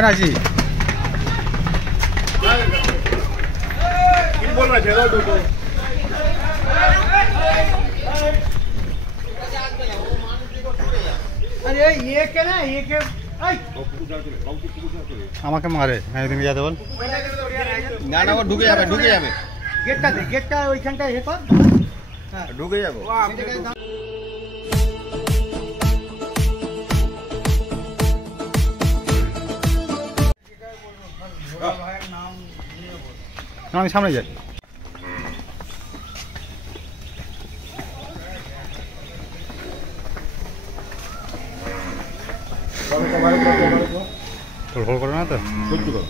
রাজি बोल रहा है तो अरे ये क्या ना ये क्या আমাকে মারে হ্যাঁ তুমি যাতে বল না না ও ঢুকে যাবে गेटটা ওইখানটা হে কর হ্যাঁ ঢুকে যাবো আমি সামনে যাই তোর করে না তো বুঝতে পারো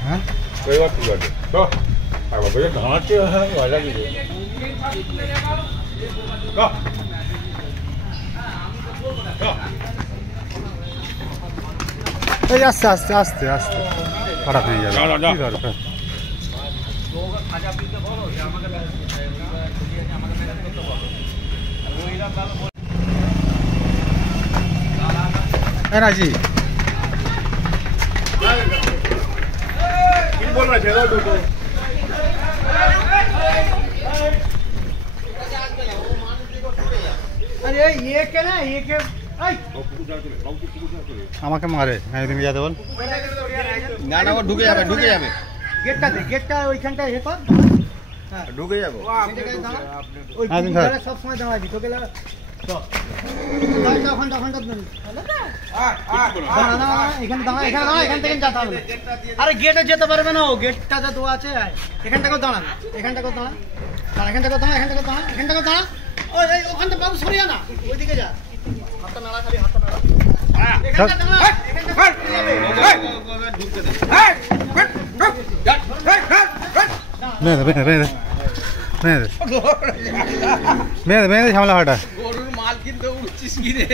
হ্যাঁ कोई बात नहीं तो अब भैया ढांचे है वाला की का এই আস্তে আস্তে আস্তে আস্তে খারাপ হয়ে যাবে কি দরকার রাজি बोल रहा है तो अरे ये क्या ना ये क्या আমাকে মারে হ্যাঁ তুমি যাতে বল না না ও ঢুকে যাবে गेटটা ওইখানটা হে কর হ্যাঁ ঢুকে যাবো ওই হ্যাঁ, তুমি ধর। সব সময় দাঁড়াবি তোকে দাঁড়া এখানে দাঁড়া এখান থেকে যেতে হবে আরে গেটে যেতে পারবে না ও গেটটাতে তো আছে এখান থেকেও দাঁড়ান এখান থেকেও দাঁড়া ওই ওখানটা বাবু সরিয়া না ওইদিকে যা হাতটা নাড়া খালি হাতটা নাড়া এখানটা দাঁড়া মেয়ে ঝামেলা হটা গরুর মাল কিনতে উঠছিস কি রে